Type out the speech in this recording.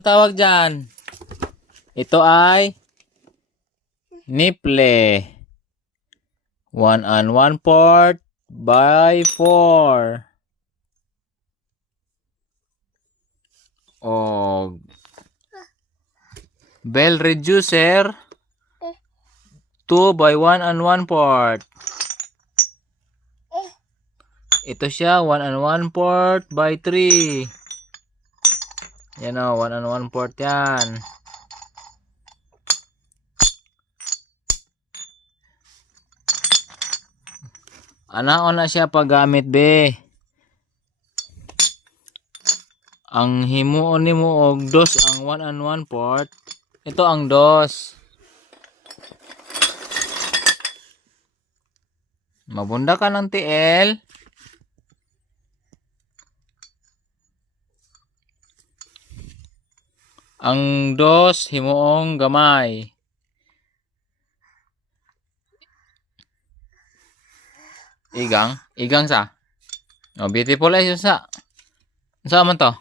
Tawag dyan. Ito ay nipple. 1 and 1/4 by 4. O bell reducer 2 by 1 and 1/4. Ito siya 1 and 1/4 by 3. Yan o, 1 and 1/4 yan. Anaon na siya paggamit be. Ang himuon nimo og dos ang 1 and 1/4. Ito ang dos. Mabunda ka ng TL. Ang dos himuong gamay. Igang sa. Oh, beautiful ay sa. Sa man to?